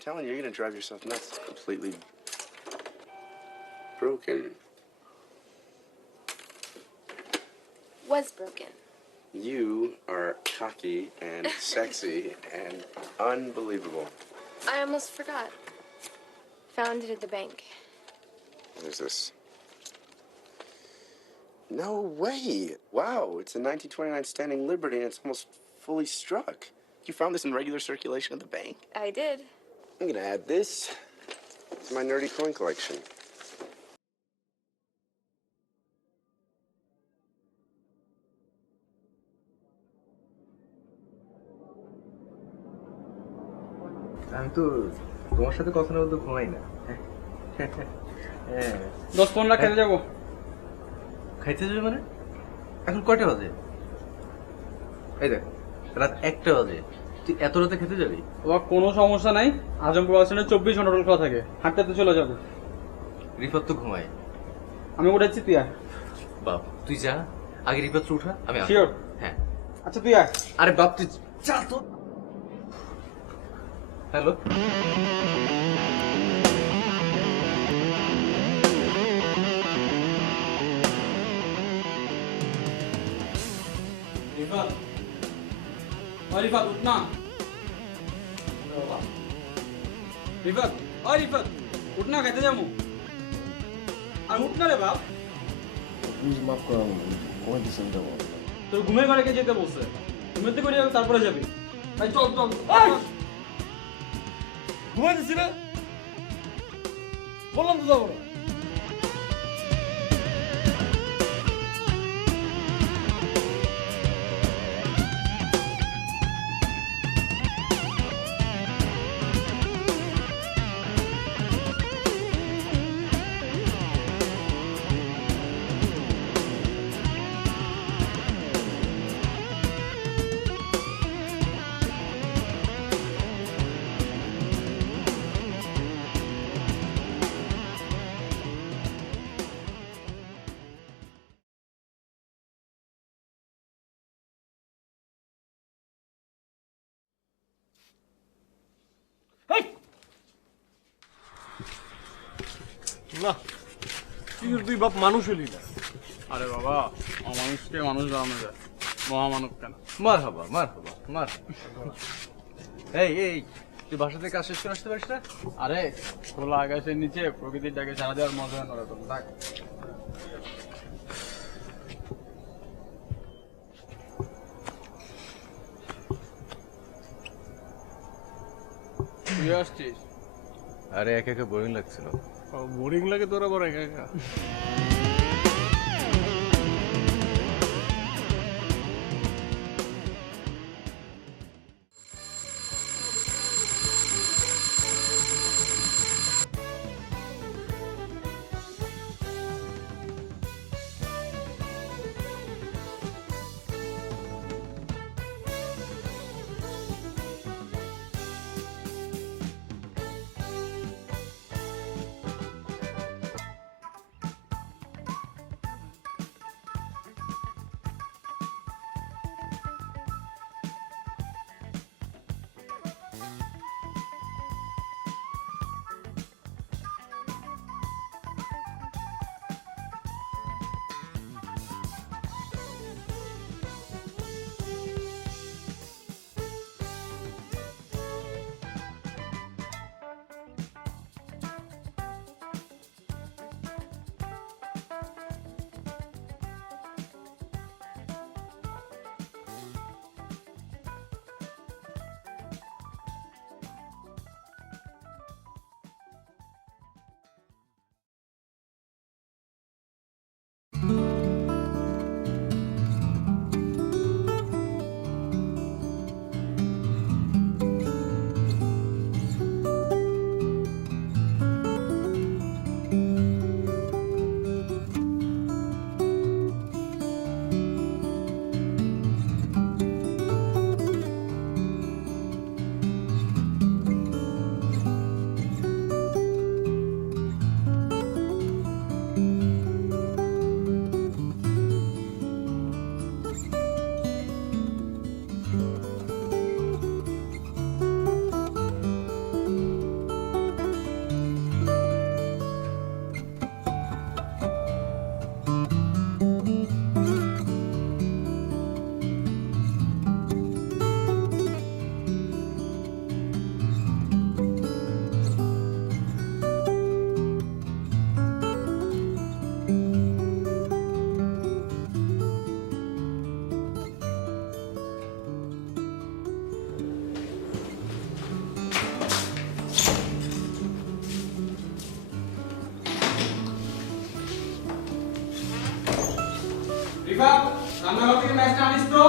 I'm telling you, you're gonna drive yourself nuts. Completely broken. Was broken. You are cocky and sexy and unbelievable. I almost forgot. Found it at the bank. What is this? No way. Wow, it's a 1929 Standing Liberty and it's almost fully struck. You found this in regular circulation at the bank? I did. I'm gonna add this to my nerdy coin collection. আমি তো তোমার সাথে কথা না বলতে ঘুমাই না। 10-15 খেতে যাবো। খাইতে যাবে মানে? এখন কয়টা বাজে? এই দেখ, রাত 1টা বাজে। তুই এত রাতে খেতে যাবি? বাবা কোনো সমস্যা নাই, আজমপুর বাস স্ট্যান্ডে 24 ঘন্টা টোল খোলা থাকে, হাঁটতে হাঁটতে চলে যাবো। রিফাত তো ঘুমায়। আমি উঠেছি, তুই আয়। বাপ তুই যা, আগে রিফাত উঠা, আমি আসবো। শিওর? হ্যাঁ। আচ্ছা তুই আয়। আরে বাপ তুই যা তো। হ্যালো, রিফাত, ও রিফাত উঠ না। রিফাত, ও রিফাত উঠ না, খেতে যাবো। আর উঠ না রে বাপ। প্লিজ মাফ করো, ঘুমাই দিচ্ছেন যাবো। তোর ঘুমের ঘরে কে যেতে বলছে? ঘুমেতে করে যাবে, তারপরে যাবি। ভাই চল চল। ঘুমাই দিচ্ছি না, বললাম তো যাবো না। না, তুই বাপ মানুষ হলি না। আরে বাবা, অমানুষকে মানুষ বানানো যায়, মহামানব কেন? মার হবা, মার হবা, মার। এই এই, তুই বাসা থেকে কাজ শেষ করে আসতে পারিস না? আরে খোলা আকাশের নিচে প্রকৃতির ডাকে সারা দেওয়ার মজা নরকম। থাক, তুই আসছিস? আরে একা একা বোরিং লাগছিল। বোরিং লাগে তোরা বড় একা একা। রিফাত রান্নাঘর থেকে ম্যাচটা আনিস তো।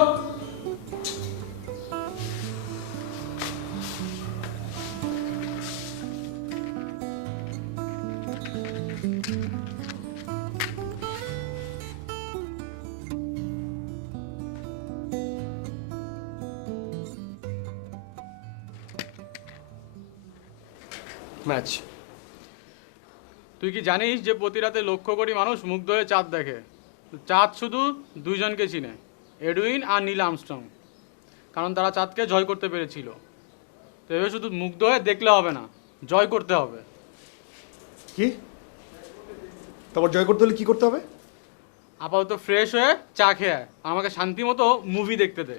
ম্যাচ। তুই কি জানিস যে প্রতি রাতে লক্ষ কোটি মানুষ মুগ্ধ হয়ে চাঁদ দেখে? চাঁদ শুধু দুইজনকে চিনে, এডুইন আর নীল আর্মস্ট্রং, কারণ তারা চাঁদকে জয় করতে পেরেছিল। তো এভাবে শুধু মুগ্ধ হয়ে দেখলে হবে না, জয় করতে হবে। কি? তারপর জয় করতে হলে কি করতে হবে? আপাতত ফ্রেশ হয়ে চা খেয়ে আয়, আমাকে শান্তি মতো মুভি দেখতে দে।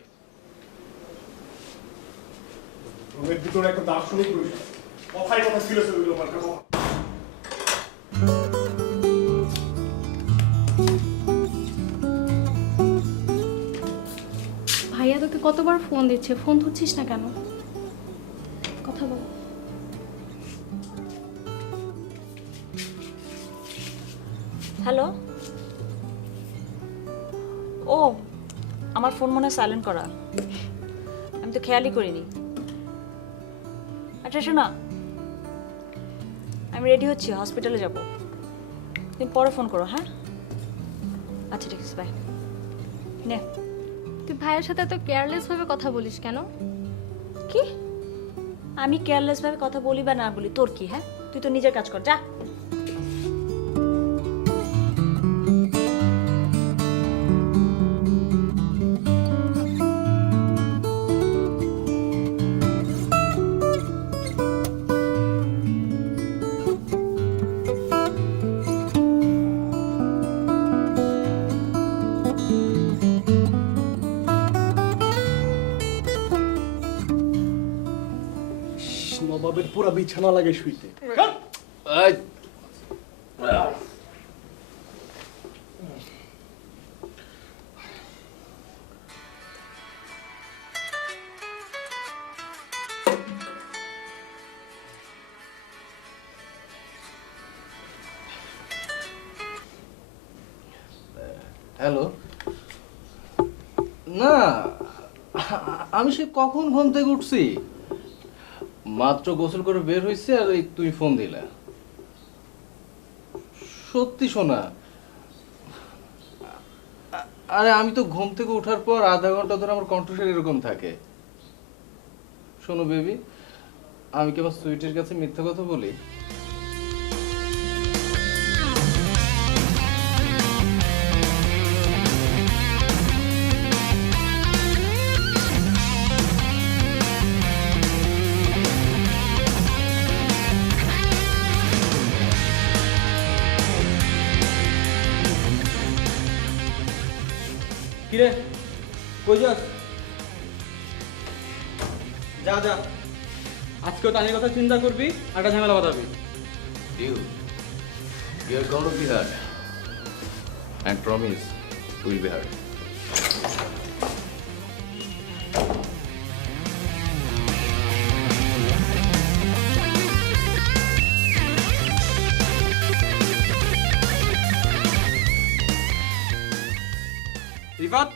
রুমের ভিতরে একটা দার্শনিক রয়েছে, কথাই কথা ফিলোসফি গুলো পাল্টাবো। ভাইয়া তোকে কতবার ফোন দিচ্ছে, ফোন ধরছিস না কেন? কথা বল। হ্যালো। ও, আমার ফোন মনে হয় সাইলেন্ট করা, আমি তো খেয়ালই করিনি। আচ্ছা শোনা, আমি রেডি হচ্ছি, হসপিটালে যাব, তুমি পরে ফোন করো। হ্যাঁ আচ্ছা ঠিক আছে, বাই। নে। তুই ভাইয়ের সাথে এত কেয়ারলেস ভাবে কথা বলিস কেন? কি? আমি কেয়ারলেস ভাবে কথা বলি বা না বলি তোর কি? হ্যাঁ, তুই তো নিজের কাজ কর, যা। নবাবের পুরা বিছানা লাগে শুইতে। হ্যালো। না, আমি সে কখন ঘুম থেকে উঠছি, মাত্র গোসল করে বের হয়েছে আর এই তুমি ফোন দিলা। সত্যি শোনা, আরে আমি তো ঘুম থেকে ওঠার পর আধা ঘন্টা ধরে আমার কণ্ঠস্বর এরকম থাকে। শোনো বেবি, আমি কি আমার সুইটের কাছে মিথ্যা কথা বলি? কিরে, কই যাস? যা যা, আজকেও তানির কথা চিন্তা করবি, একটা ঝামেলা বাঁধাবি। Dude, you're gonna be hurt. And promise, we'll be hurt. Rifat,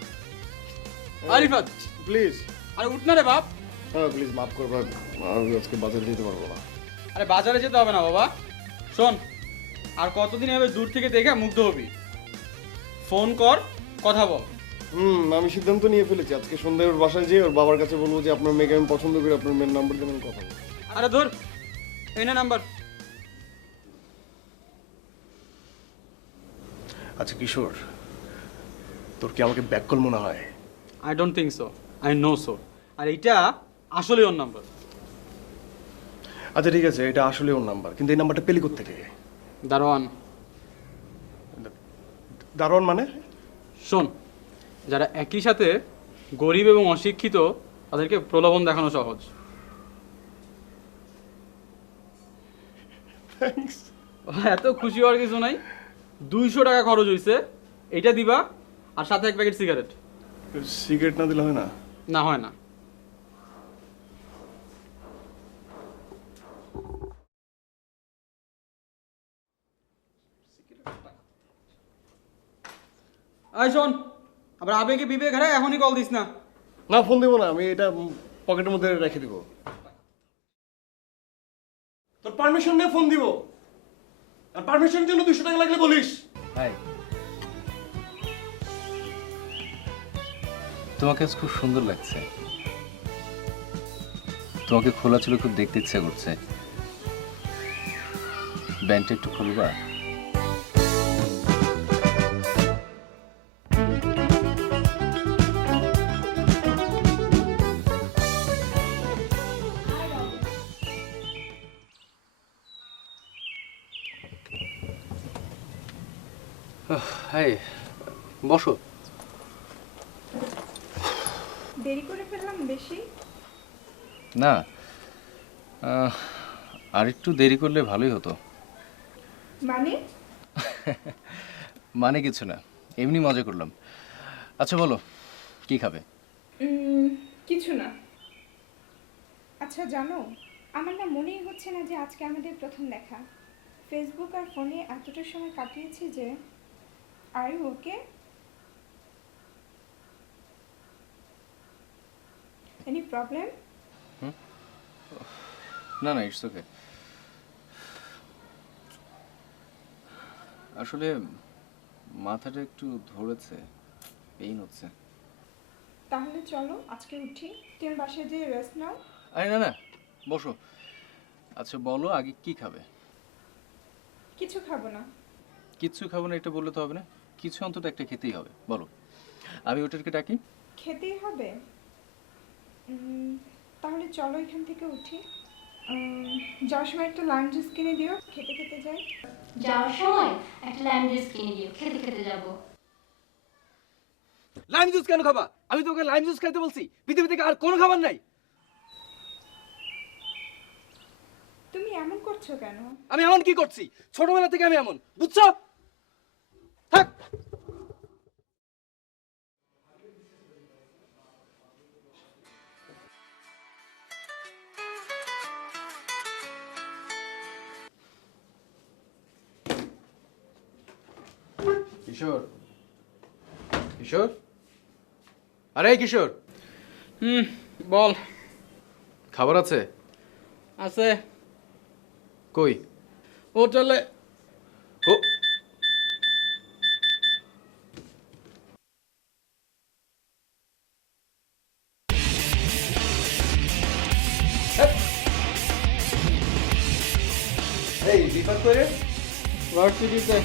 আরে রিফাত, প্লিজ। আরে উঠ না রে বাপ। হ্যাঁ প্লিজ মাফ করবেন, আমি আজকে বাজারে যেতে পারবো না। আরে বাজারে যেতে হবে না বাবা, শোন, আর কতদিন এভাবে দূর থেকে দেখে মুগ্ধ হবি? ফোন কর, কথা বল। আমি সিদ্ধান্ত নিয়ে ফেলেছি, আজকে সন্ধ্যায় ওর বাসায় যেয়ে ওর বাবার কাছে বলবো যে আপনার মেয়েকে আমি পছন্দ করি, আপনার মেয়ের নাম্বার দেবেন, কথা বলবো। আরে ধর, এই না নাম্বার। আচ্ছা কিশোর, তোর কি আমাকে ব্যাককল মনে হয়? I don't think so, I know so. আর এইটা আসলে ওর নাম্বার। আচ্ছা ঠিক আছে, এটা আসলে ওর নাম্বার, কিন্তু এই নাম্বারটা পেলি কোত্থেকে? দারোয়ান। দারোয়ান মানে? শোন, যারা একই সাথে গরিব এবং অশিক্ষিত, তাদেরকে প্রলোভন দেখানো সহজ। এত খুশি হওয়ার কিছু নাই, 200 টাকা খরচ হয়েছে, এইটা দিবা আর সাথে 1 প্যাকেট সিগারেট। সিগারেট না দিলে হয় না? না হয় না। আয় শোন, আবার আবেগে বিবেক হারায় এখনই কল দিস না। না ফোন দিব না, আমি এটা পকেটের মধ্যে রেখে দিব। তোর পারমিশন নিয়ে ফোন দিব, আর পারমিশনের জন্য 200 টাকা লাগলে বলিস। হাই, তোমাকে আজ খুব সুন্দর লাগছে। তোমাকে খোলা চুলে খুব দেখতে ইচ্ছা করছে। ব্যান্ডটা একটু খুলবা? হাই, বসো। দেরি করে ফেললাম বেশি? না, আর একটু দেরি করলে ভালোই হতো। মানে? মানে কিছু না, এমনি মজা করলাম। আচ্ছা বলো, কি খাবে? কিছু না। আচ্ছা জানো, আমার না মনেই হচ্ছে না যে আজকে আমাদের প্রথম দেখা। ফেসবুক আর ফোনে এতটা সময় কাটিয়েছি যে। Are you okay? Any problem? না না, ইটস ওকে। আসলে মাথাটা একটু ধরেছে, পেইন হচ্ছে। তাহলে চলো আজকে উঠি, তুমি বাসায় যেয়ে রেস্ট নাও। আরে না না, বসো। আচ্ছা বলো, আগে কি খাবে? কিছু খাবো না। কিচ্ছু খাবো না এটা বললে তো হবে না, কিছু অন্তত একটা খেতেই হবে। বলো, আমি ওটাকে ডাকি? খেতেই হবে? তাহলে চলো এখান থেকে উঠি। যাওয়ার সময় একটা লাইম জুস কিনে দিও, খেতে খেতে যাই। যাওয়ার সময় একটা লাইম জুস কিনে দিও, খেতে খেতে যাবো। লাইম জুস কেন খাবা? আমি তোকে লাইম জুস খাইতে বলছি, পৃথিবী থেকে আর কোনো খাবার নাই। তুমি এমন করছো কেন? আমি এমন কি করছি? ছোটবেলা থেকে আমি এমন, বুঝছো? থাক। কিশোর, কিশোর, আরে কিশোর, বল। খাবার আছে? আছে। কই? হোটেলে। ও, এই বিপদ করে ভার্সিটিতে।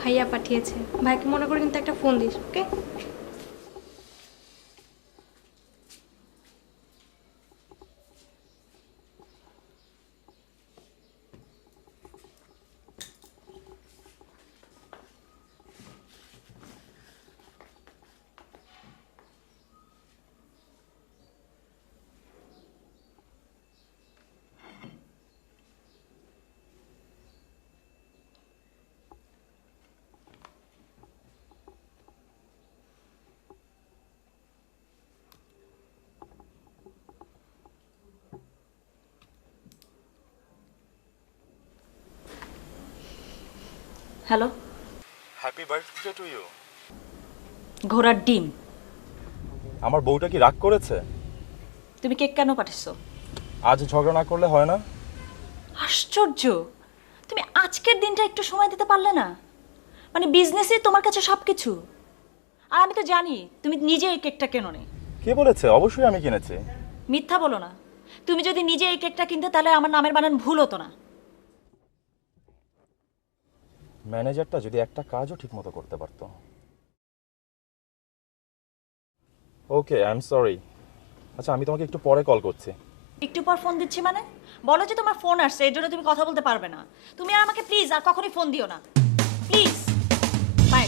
ভাইয়া পাঠিয়েছে, ভাইকে মনে করে কিন্তু একটা ফোন দিস, okay? Hello, happy birthday to you. ঘোড়ার ডিম। আমার বউটা কি রাগ করেছে? তুমি কেক কেন পাঠিয়েছো? আজ ঝগড়া না করলে হয় না? আশ্চর্য, তুমি আজকের দিনটা একটু সময় দিতে পারলে না? মানে বিজনেসই তোমার কাছে সব কিছু। আর আমি তো জানি তুমি নিজে এই কেকটা কেনো নি। কে বলেছে? অবশ্যই আমি কিনেছি। মিথ্যা বলো না। তুমি যদি নিজে এই কেকটা কিনতে তাহলে আমার নামের বানান ভুল হতো না। ম্যানেজারটা যদি একটা কাজও ঠিকমতো করতে পারতো। ওকে, আই এম সরি। আচ্ছা, আমি তোমাকে একটু পরে কল করছি। একটু পর ফোন দিচ্ছি মানে? বলো যে তোমার ফোন আসছে, এর জন্য তুমি কথা বলতে পারবে না। তুমি আর আমাকে প্লিজ আর কখনোই ফোন দিও না, প্লিজ। বাই।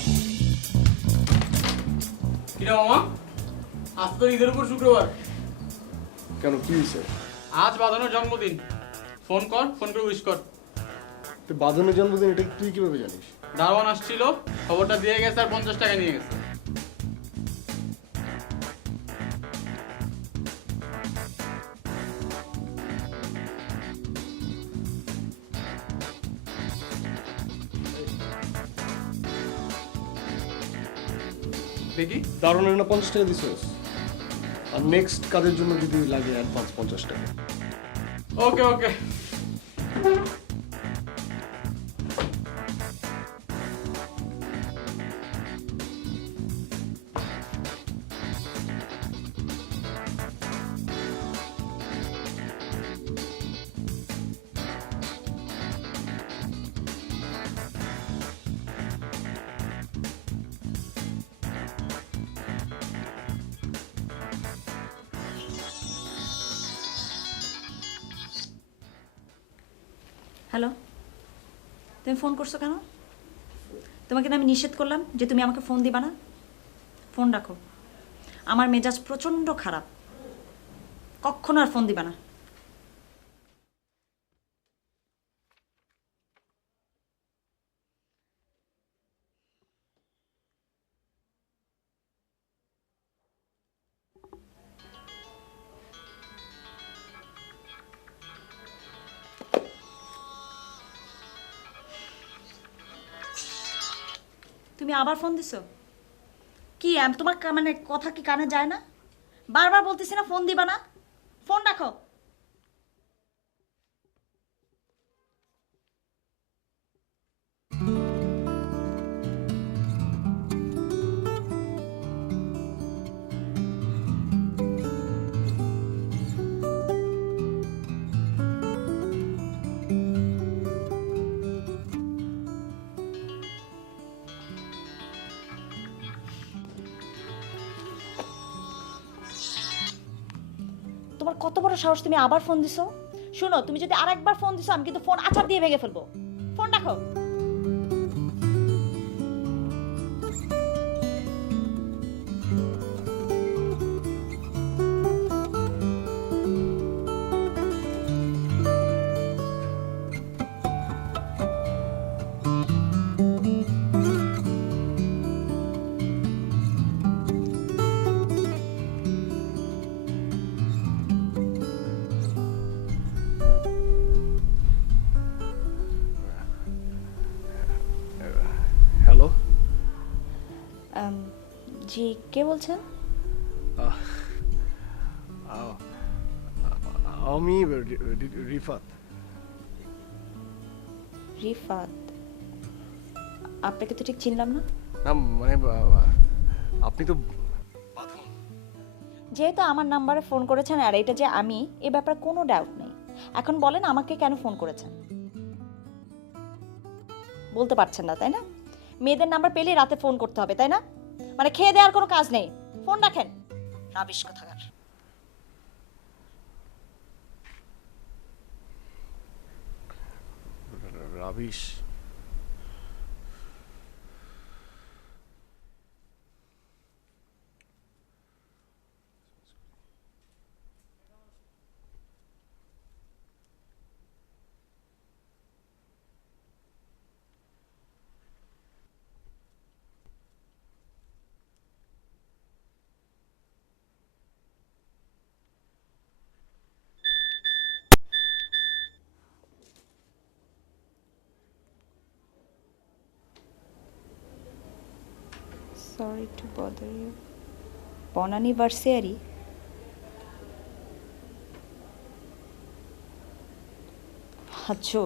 কিরে মামা, আজ তো ঈদের উপর শুক্রবার। কেন, কি হয়েছে? আজ বাঁধানোর জন্মদিন। ফোন করে উইশ কর। তো বাঁধনের জন্মদিন, এটা তুই কিভাবে জানিস? দারোয়ান আসছিল, খবরটা দিয়ে গেছে আর 50 টাকা নিয়ে গেছে। দেখি দারুণের না 50 টাকা দিছিস, আর নেক্সট কাজের জন্য যদি লাগে অ্যাডভান্স 50 টাকা। ওকে ওকে। হ্যালো, তুমি ফোন করছো কেন? তোমাকে না আমি নিষেধ করলাম যে তুমি আমাকে ফোন দিবা না? ফোন রাখো, আমার মেজাজ প্রচণ্ড খারাপ, কখনো আর ফোন দিবা না। তুমি আবার ফোন দিছো? কি তোমার মানে কথা কি কানে যায় না? বারবার বলতেছি না ফোন দিবা না, ফোন রাখো। তোমার কত বড় সাহস, তুমি আবার ফোন দিছো? শুনো, তুমি যদি আরেকবার ফোন দিছো আমি কিন্তু ফোন আছাড় দিয়ে ভেঙে ফেলবো। ফোন রাখো। হ্যালো, জি, কে বলছেন? আমি রিফাত। রিফাত? আপনাকে তো ঠিক চিনলাম না। না মানে আপনি তো যেহেতু আমার নাম্বারে ফোন করেছেন আর এটা যে আমি, এ ব্যাপারে কোনো ডাউট নেই। এখন বলেন আমাকে কেন ফোন করেছেন? বলতে পারছেন না তাই না? মেয়েদের নাম্বার পেলে রাতে ফোন করতে হবে তাই না? মানে খেয়ে দেওয়ার কোনো কাজ নেই, ফোন রাখেন। রাবিশ কোথাকার। Rubbish. Sorry to bother you. Bon anniversary. আচ্ছা,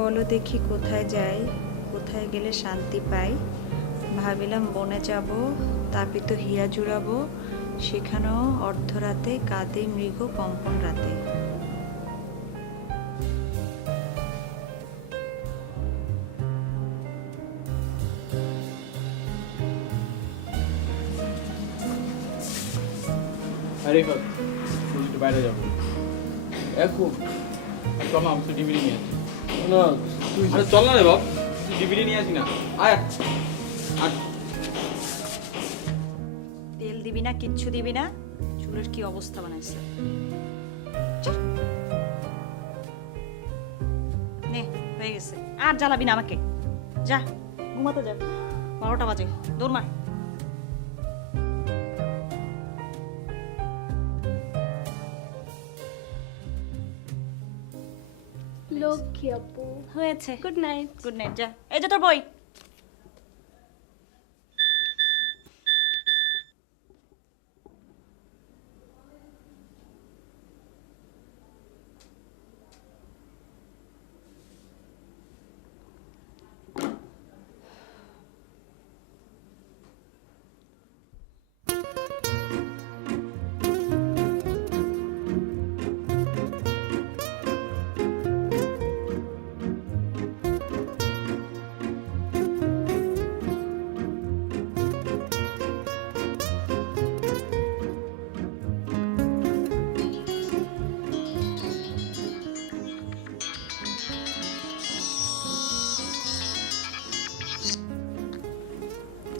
বলো দেখি কোথায় যাই, কোথায় গেলে শান্তি পাই, ভাবিলাম বনে যাব, তাপিত হীরা জুড়াবো, সেখানেও অর্ধরাতে কাঁদে মৃগ কম্পন রাতে। আরে বাপ, একটু বাইরে যাবো এখন চল না, আমি তো ডিবিরি নিয়ে আসি। না তুই আরে চল না রে বাপ, তুই ডিবিরি নিয়ে আসি না, আয় আর তেল দিবি না, কিচ্ছু দিবি না, চুলের কি অবস্থা বানাইছে। চল। নে, হয়ে গেছে, আর জ্বালাবি না আমাকে, যা ঘুমাতে যা, 12টা বাজে, দৌড় মার। লক্ষ্মী আপু, হয়েছে, গুড নাইট। গুড নাইট, যা। এই যে তোর বই।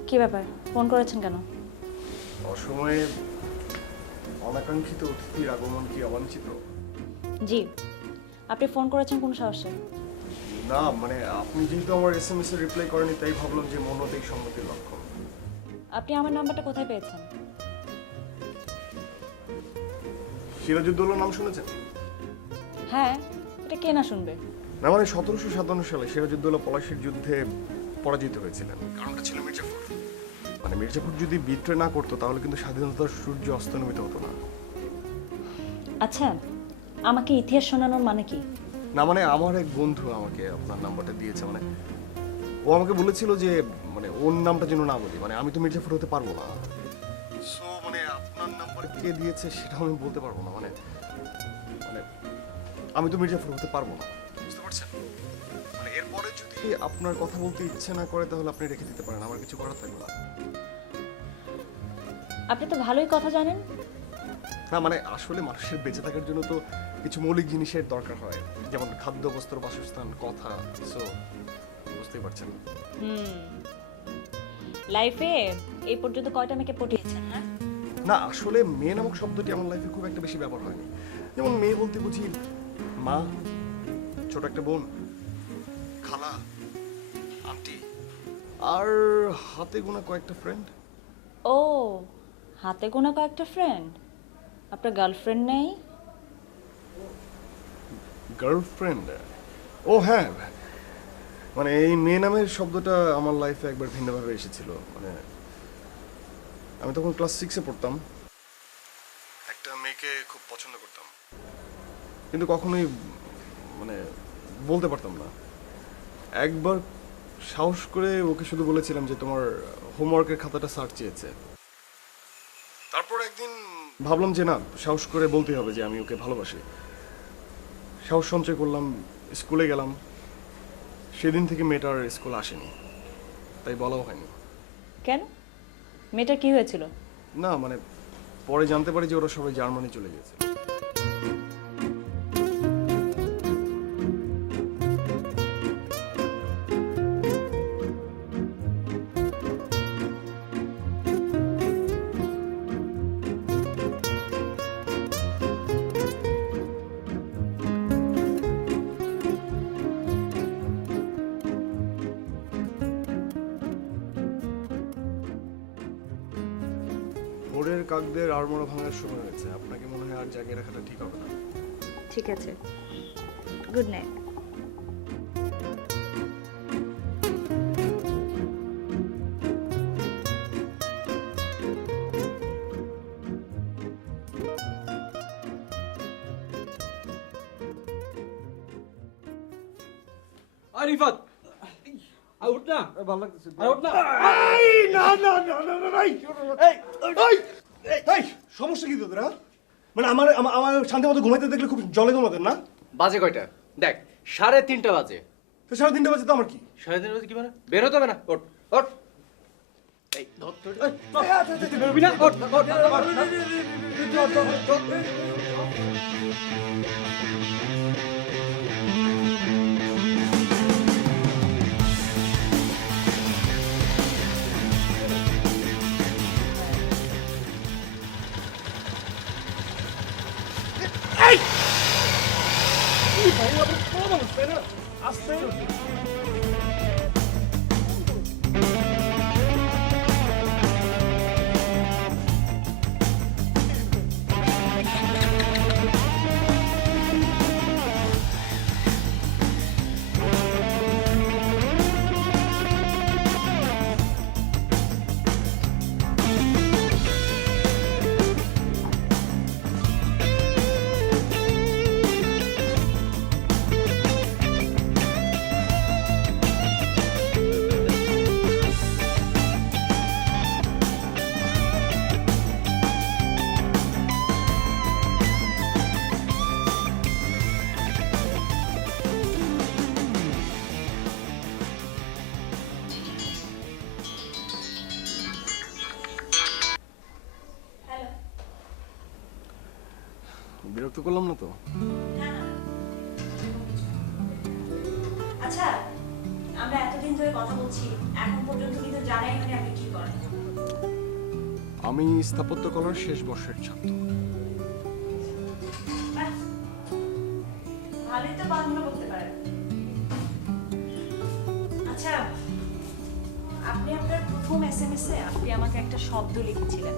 কি ব্যাপার, ফোন করেছেন কেন? অসময়ে অনাকাঙ্ক্ষিত অতিথির আগমন কি অবাঞ্ছিত? জি, আপনি ফোন করেছেন কোন সাহসে? না মানে আপনি যেহেতু আমার SMS এর রিপ্লাই করেনি তাই ভাবলাম যে মনতেই সম্মতির লক্ষণ। আপনি আমার নাম্বারটা কোথায় পেয়েছেন? সিরাজউদ্দৌলার নাম শুনেছেন? হ্যাঁ, এটা কে না শুনবে। না মানে 1757 সালে সিরাজউদ্দৌলা পলাশীর যুদ্ধে পরাজিত হয়েছিলেন। কারণটা ছিল মির্জাফর। মানে মির্জাফর যদি বিদ্রোহ না করতো তাহলে কিন্তু স্বাধীনতার সূর্য অস্তমিত হতো না। আচ্ছা, আমাকে ইতিহাস শোনানোর মানে কি? না মানে আমার এক বন্ধু আমাকে আপনার নাম্বারটা দিয়েছে, মানে ও আমাকে বলেছিল যে মানে ওর নামটা যেন না বলি, মানে আমি তো মির্জাফর হতে পারবো না। সো মানে আপনার নাম্বার কে দিয়েছে সেটা আমি বলতে পারবো না, মানে মানে আমি তো মির্জাফর হতে পারবো না, বুঝতে পারছেন? মানে এরপরে যদি আপনার কথা বলতে ইচ্ছে না করে তাহলে আপনি রেখে দিতে পারেন, আমার কিছু করার থাকবে না। আপনি তো ভালোই কথা জানেন। না মানে আসলে মানুষের বেঁচে থাকার জন্য তো কিছু মৌলিক জিনিসের দরকার হয়, যেমন খাদ্য, বস্ত্র, বাসস্থান, কথা। সো বুঝতেই পারছেন। লাইফে এই পর্যন্ত কয়টা মেয়েকে পটিয়েছেন? হ্যাঁ, না আসলে মেয়ে নামক শব্দটি আমার লাইফে খুব একটা বেশি ব্যবহার হয়নি। যেমন মেয়ে বলতে বুঝি মা, ছোট একটা বোন, খালা, আন্টি, আর হাতে গোনা কয়েকটা ফ্রেন্ড। ও, হাতে গোনা কয়েকটা ফ্রেন্ড। আপনার গার্লফ্রেন্ড নেই? গার্লফ্রেন্ড? ও হ্যাঁ, মানে এই মেয়ে নামের শব্দটা আমার লাইফে একবার ভিন্নভাবে এসেছিল। মানে আমি তখন ক্লাস 6-এ পড়তাম, একটা মেয়েকে খুব পছন্দ করতাম, কিন্তু কখনোই মানে বলতে পারতাম না। একবার সাহস করে ওকে শুধু বলেছিলাম যে তোমার হোমওয়ার্কের খাতাটা স্যার চেয়েছে। তারপর একদিন ভাবলাম যে না, সাহস করে বলতেই হবে যে আমি ওকে ভালোবাসি। সাহস সঞ্চয় করলাম, স্কুলে গেলাম। সেদিন থেকে মেয়েটার স্কুল আসেনি, তাই বলাও হয়নি। কেন? মেয়েটার কি হয়েছিল? না মানে পরে জানতে পারি যে ওরা সবাই জার্মানি চলে গেছে। ভোরের কাকদের আড়মোড়া ভাঙার সময় হয়েছে, আপনাকে মনে হয় আর জায়গায় রাখাটা ঠিক হবে না। ঠিক আছে, গুড নাইট। আর রিফাত, উঠ না, ভালো লাগতেছে। উঠ না। এই, না না না না না এই, এই সমস্যা কি তোদের? মানে আমার আমার শান্তি মতো ঘুমাইতে দেখলে খুব জলে তোমাদের না? বাজে কয়টা? দেখ 3:30 বাজে। তো 3:30 বাজে তো আমার কি? 3:30 বাজে কি মানে? বের হতে হবে না? ওঠ ওঠ। এই ধর ধর। বেরোবি না? ওঠ, ওঠ, ওঠ। বিরক্ত করলাম না তো? আচ্ছা, আমরা এতদিন ধরে কথা বলছি, এখন পর্যন্ত কিন্তু জানাই হয়নি আপনি কি করেন। আমি স্থাপত্য কলার শেষ বর্ষের ছাত্র। বাহ, ভালোই তো বাংলা বলতে পারেন। আচ্ছা, আপনি আপনার প্রথম SMS এ আপনি আমাকে একটা শব্দ লিখেছিলেন।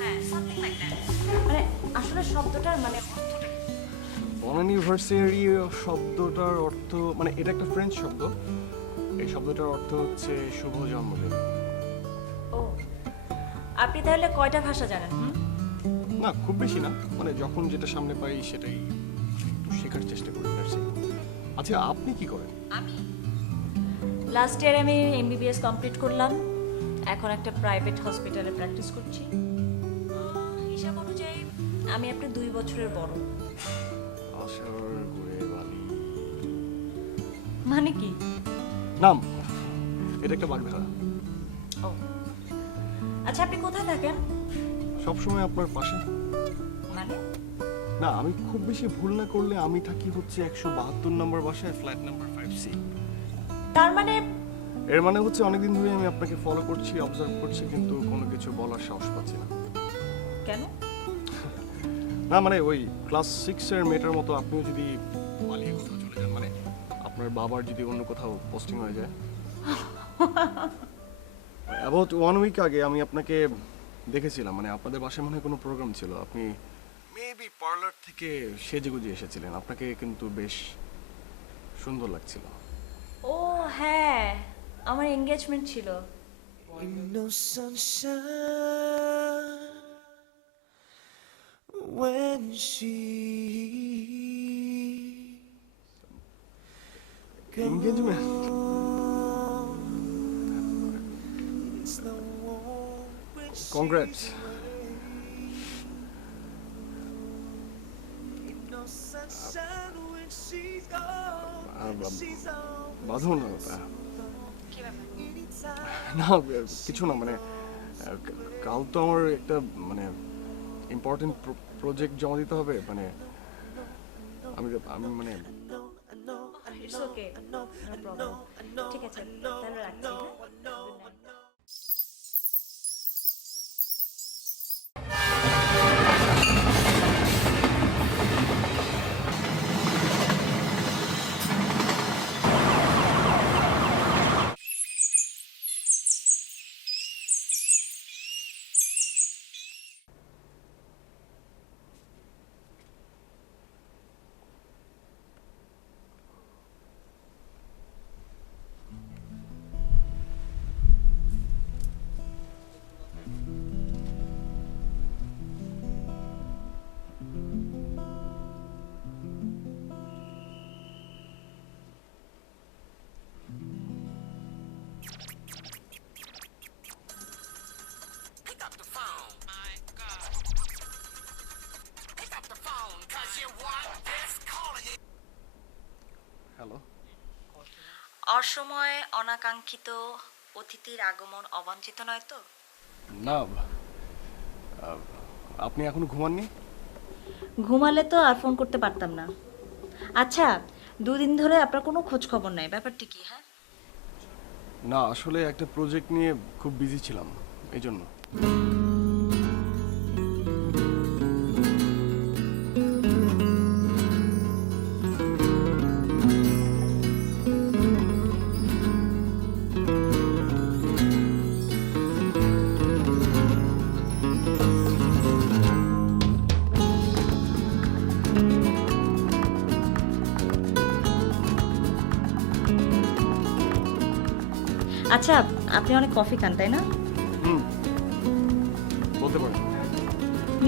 হ্যাঁ, something like that. মানে আসলে শব্দটার মানে অর্থটা কি? অ্যানিভার্সারি শব্দটার অর্থ মানে এটা একটা ফ্রেঞ্চ শব্দ। এই শব্দটার অর্থ হচ্ছে শুভ জন্মদিন। ও, আপনি তাহলে কয়টা ভাষা জানেন? না খুব বেশি না, মানে যখন যেটা সামনে পাই সেটাই একটু শেখার চেষ্টা করি। আচ্ছা আপনি কি করেন? আমি লাস্ট ইয়ারে আমি MBBS কমপ্লিট করলাম, এখন একটা প্রাইভেট হসপিটালে প্র্যাকটিস করছি। হিসাব অনুযায়ী আমি আপনার 2 বছরের বড়। আশার ঘুরে বালি মানে কি? নাম এটা একটা বাগধারা। ও আচ্ছা, আপনি কোথায় থাকেন? সবসময় আপনার পাশে। মানে না আমি খুব বেশি ভুল না করলে আমি থাকি হচ্ছে 172 নম্বর বাসায়, ফ্ল্যাট নাম্বার 5C। তার মানে এর মানে হচ্ছে অনেকদিন ধরে আমি আপনাকে ফলো করছি, অবজার্ভ করছি, কিন্তু কোনো কিছু বলার সাহস পাচ্ছি না। কেন? না মানে ওই ক্লাস 6 এর মেয়েটার মতো আপনিও যদি পালিয়ে কোথাও চলে যান, মানে আপনার বাবার যদি অন্য কোথাও পোস্টিং হয়ে যায়। অ্যাবাউট 1 উইক আগে আমি আপনাকে দেখেছিলাম, মানে আপনাদের বাসায় মনে হয় কোনো প্রোগ্রাম ছিল, আপনি মেবি পার্লার থেকে সেজেগুজে এসেছিলেন, আপনাকে কিন্তু বেশ সুন্দর লাগছিল। ও হ্যাঁ, আমার এনগেজমেন্ট ছিল। No sunshine when she engagement? Congrats. বাঁধুন না ওটা। না কিছু না, মানে কাল তো আমার একটা মানে ইম্পর্টেন্ট প্রজেক্ট জমা দিতে হবে, মানে আমি আমি মানে ইটস ওকে, নো প্রবলেম। ঠিক আছে, তাহলে রাখছি। অসময়ে অনাকাঙ্ক্ষিত অতিথির আগমন অবাঞ্ছিত নয় তো? না, আপনি এখনো ঘুমাননি? ঘুমালে তো আর ফোন করতে পারতাম না। আচ্ছা, 2 দিন ধরে আপনার কোনো খোঁজ খবর নাই, ব্যাপারটা কি? হ্যাঁ, না, আসলে একটা প্রজেক্ট নিয়ে খুব বিজি ছিলাম, এই জন্য। আচ্ছা, আপনি অনেক কফি খান তাই না? বলতে পারেন।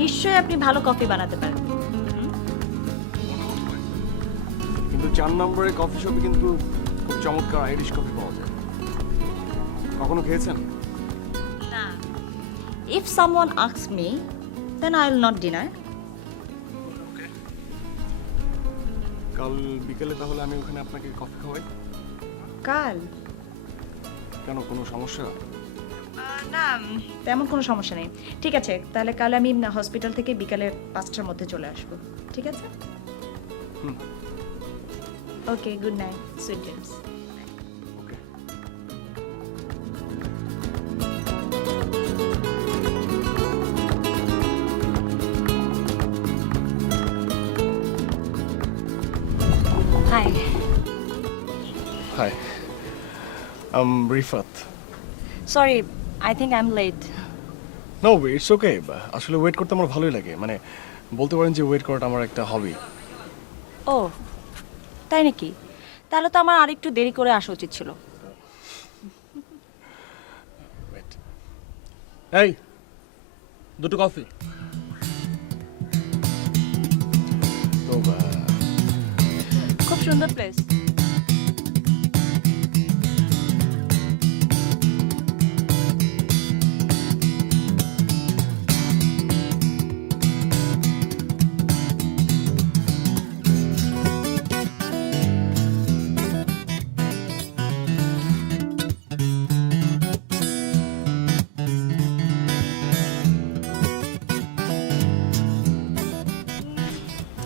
নিশ্চয়ই আপনি ভালো কফি বানাতে পারেন। কিন্তু 4 নম্বরের কফি শপে কিন্তু খুব চমৎকার আইরিশ কফি পাওয়া যায়। কখনো খেয়েছেন? না। If someone asks me, then I will not deny. কাল বিকেলে তাহলে আমি ওখানে আপনাকে কফি খাওয়াই। কাল? কেন, কোনো সমস্যা? না, তেমন কোনো সমস্যা নেই। ঠিক আছে, তাহলে কাল আমি হসপিটাল থেকে বিকালে 5টার মধ্যে চলে আসবো। ঠিক আছে? Okay, good night, sweet dreams. Okay. Hi. Hi, Rifat. Sorry, I think I am late. No, it's okay. আসলে ওয়েট করতে আমার ভালোই লাগে, মানে বলতে পারেন যে ওয়েট করাটা আমার একটা হবি। ও, তাই নাকি? তাহলে তো আমার আরেকটু দেরি করে আসা উচিত ছিল। এই 2টো কফি। তো খুব সুন্দর প্লেস।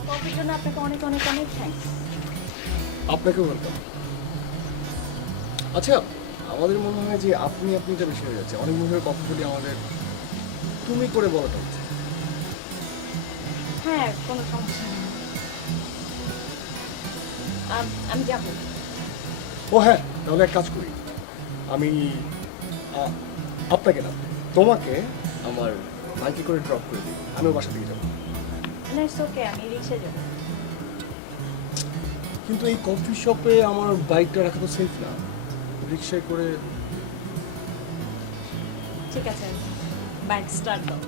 কফির জন্য আপনাকে অনেক অনেক অনেক থ্যাঙ্কস। আপনাকে ওয়েলকাম। আচ্ছা, আমাদের মনে হয় যে আপনিটা বেশি হয়ে যাচ্ছে। অনেক মনে হয় কফি যদি আমাদের তুমি করে বলাটা উচিত। হ্যাঁ, কোনো সমস্যা নেই। আমি যাবো। ও হ্যাঁ, তাহলে এক কাজ করি, আমি আপনাকে না, তোমাকে আমার বাইকে করে ড্রপ করে দিই, আমিও বাসা দিয়ে যাবো। না, ইটস ওকে, আমি রিক্সায় যাবো। কিন্তু এই কফি শপে আমার বাইকটা রাখা তো সেফ না, রিক্সায় করে। ঠিক আছে, বাইক স্টার্ট দাও।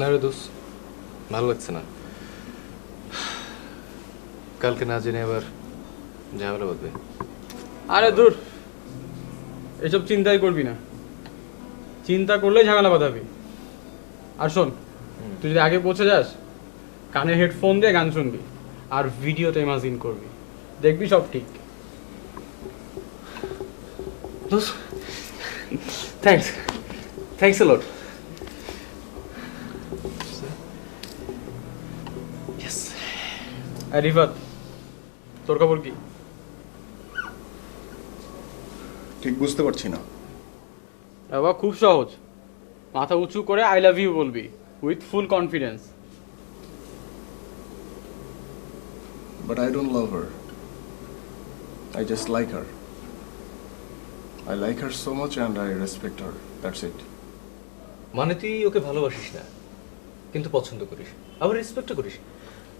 না রে দোষ, ভালো লাগছে না। কালকে না জেনে আবার ঝামেলা বাঁধবে। আরে দূর, এসব চিন্তাই করবি না। চিন্তা করলে ঝামেলা বাঁধাবি। আর শোন, তুই যদি আগে পৌঁছে যাস, কানে হেডফোন দিয়ে গান শুনবি আর ভিডিওতে ইমাজিন করবি, দেখবি সব ঠিক। দোষ, থ্যাঙ্কস a lot. রিফাত, তোর খবর কি? ঠিক বুঝতে পারছি না। বাবা, খুব সহজ। মাথা উঁচু করে আই লাভ ইউ বলবি with full confidence. But I don't love her. I just like her. I like her so much and I respect her. That's it. মানে তুই ওকে ভালোবাসিস না, কিন্তু পছন্দ করিস, আবার রেসপেক্টও করিস।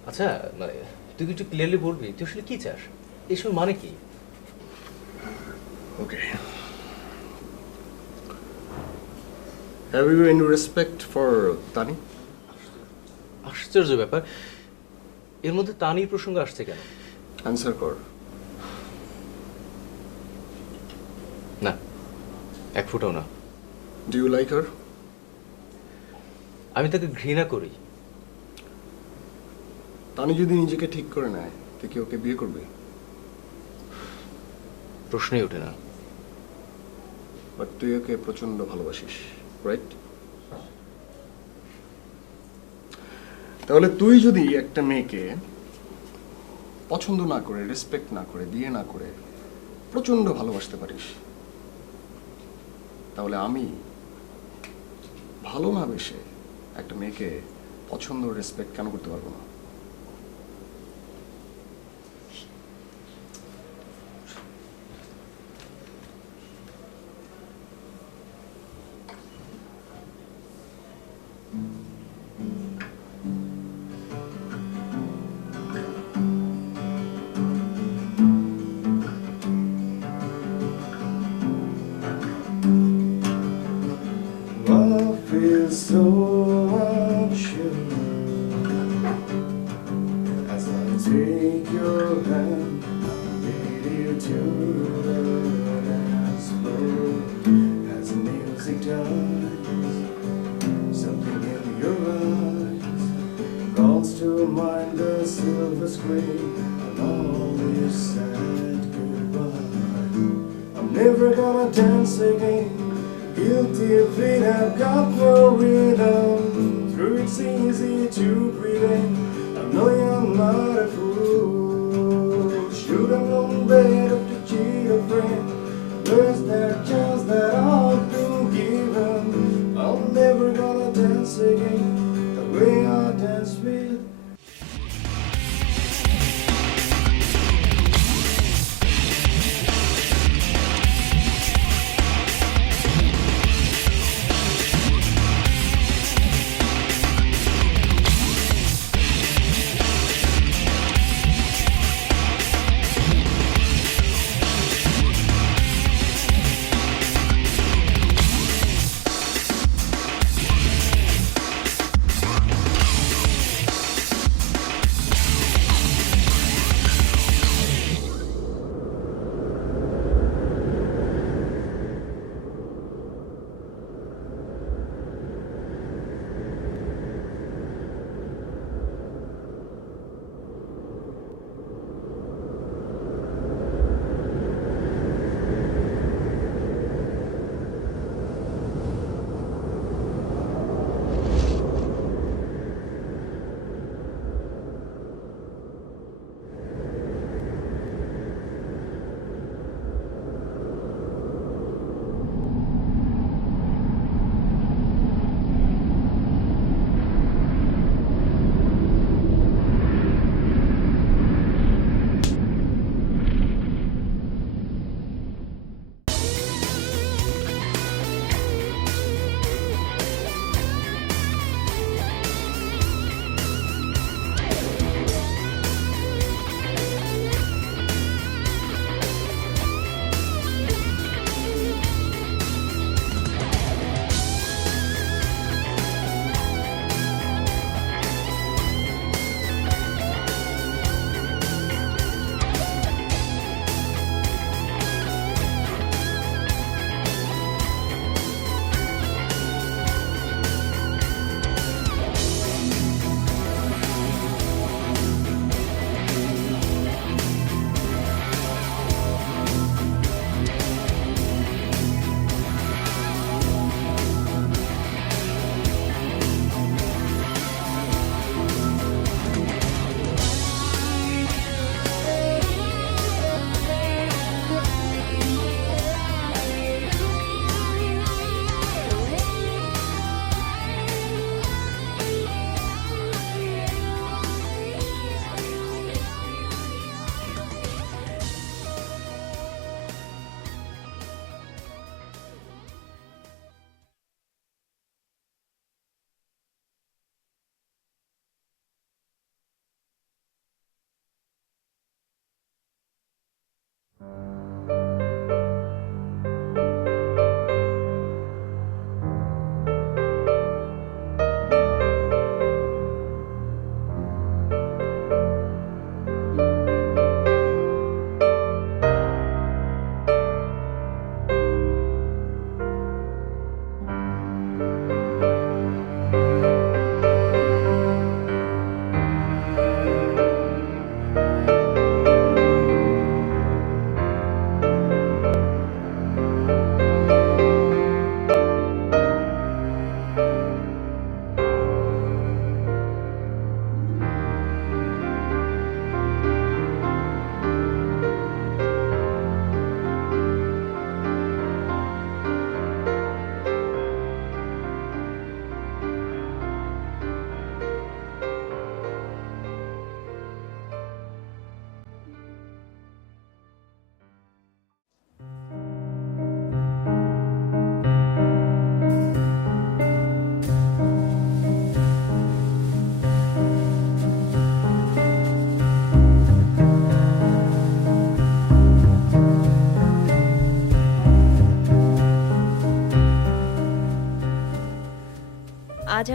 আচ্ছা, মানে তুই একটু ক্লিয়ারলি বলবি তুই আসলে কি চাস, এসব মানে কি? Okay. Have you any respect for Tani? আশ্চর্য ব্যাপার, এর মধ্যে তানির প্রসঙ্গ আসছে কেন? অ্যান্সার কর। না, এক ফুটাও না। Do you like her? আমি তাকে ঘৃণা করি। তানি যদি নিজেকে ঠিক করে নেয়, তুই কি ওকে বিয়ে করবে? প্রশ্নই ওঠে না। বাট তুই ওকে প্রচন্ড ভালোবাসিস, রাইট? তাহলে তুই যদি একটা মেয়েকে পছন্দ না করে, রেসপেক্ট না করে, বিয়ে না করে প্রচন্ড ভালোবাসতে পারিস, তাহলে আমি ভালো না বেসে একটা মেয়েকে পছন্দ, রেসপেক্ট কেন করতে পারবো না? Love is so unsure as I take your hand, I'll lead you to the dance floor as music dies. Something in your eyes calls to mind the silver screen and all this sad goodbye. I'm never gonna dance again. Guilty feet have got no rhythm. Through it's easy to pretend I know you're not a fool. Should have known better to cheat a friend. Where's that chance that I've been given? I'm never gonna dance again the way I dance with.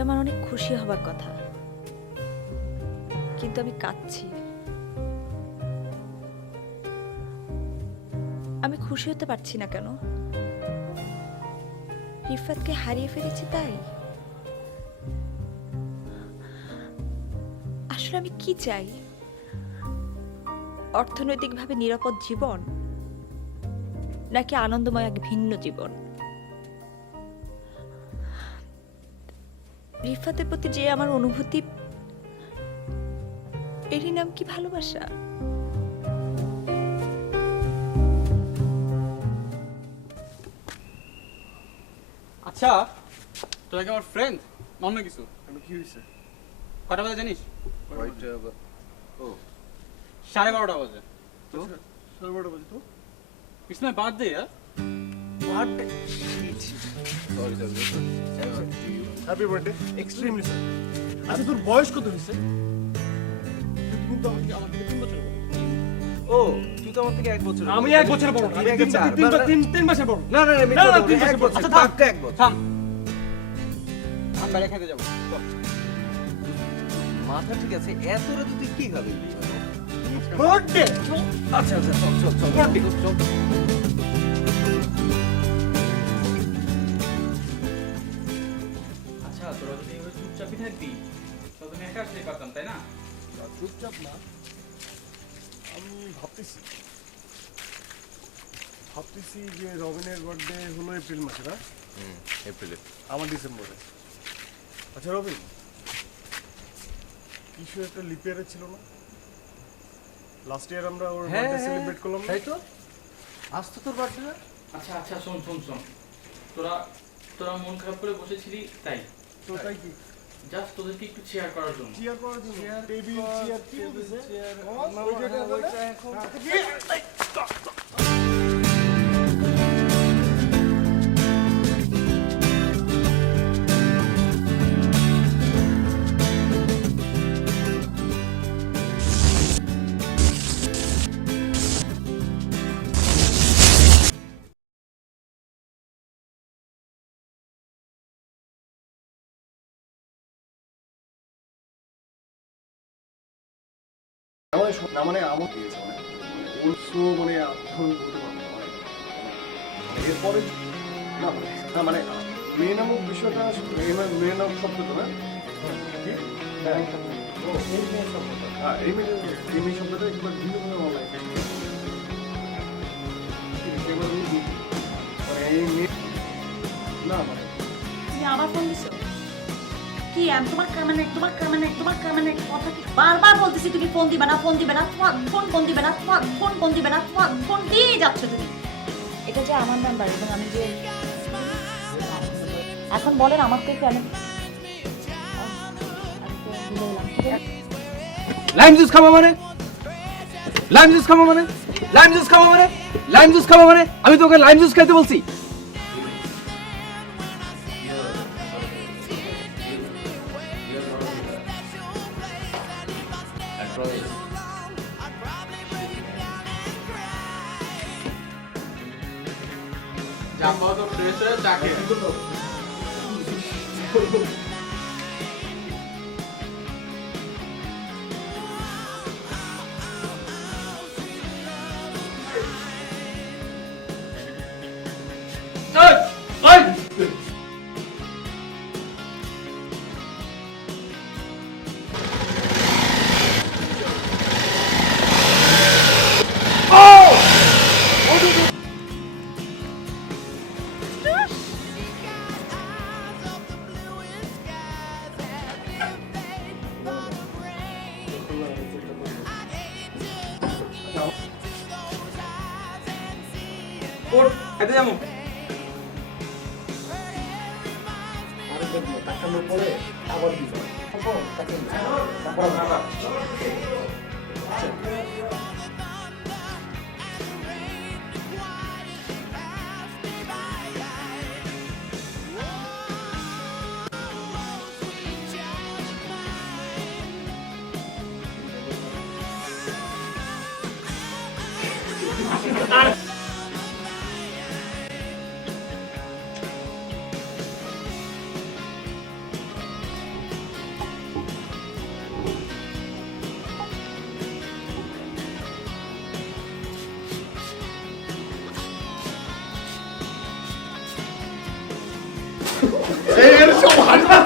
আমার অনেক খুশি হবার কথা, কিন্তু আমি কাঁদছি। আমি খুশি হতে পারছি না কেন? রিফাতকে হারিয়ে ফেলেছি তাই? আসলে আমি কি চাই? অর্থনৈতিকভাবে নিরাপদ জীবন, নাকি আনন্দময় এক ভিন্ন জীবন? রিফাতের প্রতি যে আমার অনুভূতি, এরই নাম কি ভালোবাসা? আচ্ছা, তোরা কি আমার ফ্রেন্ড অন্য কিছু? কি হয়েছে? কটা বাজে জানিস? ও 12:30 বাজে। তো 12:30 বাজে তো? It's my birthday, yeah? Birthday? Sorry happy birthday, extremely sir. আচ্ছা তোর বয়স কত হয়েছে? তুই কিন্তু আমার থেকে 3 বছর বড়। ও তুই তো আমার থেকে 1 বছর আমি 1 বছর বড় না, আমি 3 মাসের বড়। না না না না, না, 3 মাসের বড়। আচ্ছা থাম। পাক্কা 1 বছর। থাম। আমি বাইরে খেতে যাবো। মাথা ঠিক আছে, এত রাতে তুই কি খাবি? বার্থডে। আচ্ছা আচ্ছা চল বার্থডে চল। আচ্ছা, তোরা যদি এভাবে চুপচাপই থাকবি তো তুমি একা আসলেই পারতাম, তাই না? চুপচাপ না, আমি ভাবতেছি যে রবিনের বার্থডে হলো এপ্রিল মাসে, না? এপ্রিলে। আমার ডিসেম্বরে। আচ্ছা রবিন, কিছু একটা লিপিয়ারে ছিল না? লাস্ট ইয়ার আমরা ওর বার্থডে সেলিব্রেট করলাম না? তাই তো, আজ তো তোর বার্থডে না? আচ্ছা আচ্ছা, শোন। তোরা মন খারাপ করে বসেছিলি তাই? তো তাই কি? জাস্ট তোদেরকে একটু চেয়ার করার জন্য। চেয়ার করার জন্য? টেবিল চেয়ার কি বলতেছে? না মানে আমার দিয়েছে, মানে অলসো মানে ধরুন বলতে পারবো না, এরপরে না মানে মেয়ে নামক বিষয়টা মেয়ে নাম শব্দ তো না? হ্যাঁ, এই মেয়ে শব্দটা একবার ভিন্নভাবে আমার লাইফে মানে এই মেয়ে না মানে তুমি আবার ফোন দিছো? কি আমি তোমার কথা কি বারবার বলতেছি তুমি ফোন দিবে না, ফোন দিবে না, ফোন দিয়ে যাচ্ছ তুমি। এটা যে আমার নাম্বার, এবং আমি যে এখন বলেন আমাকে কেন লাইম জুস খাবো মানে? আমি তোকে লাইম জুস খাইতে বলছি? জাম্বা তো ফ্রেশ হয়ে চাকে। ওর খেতে যাবো। পরে আবার দিতে হাঁটু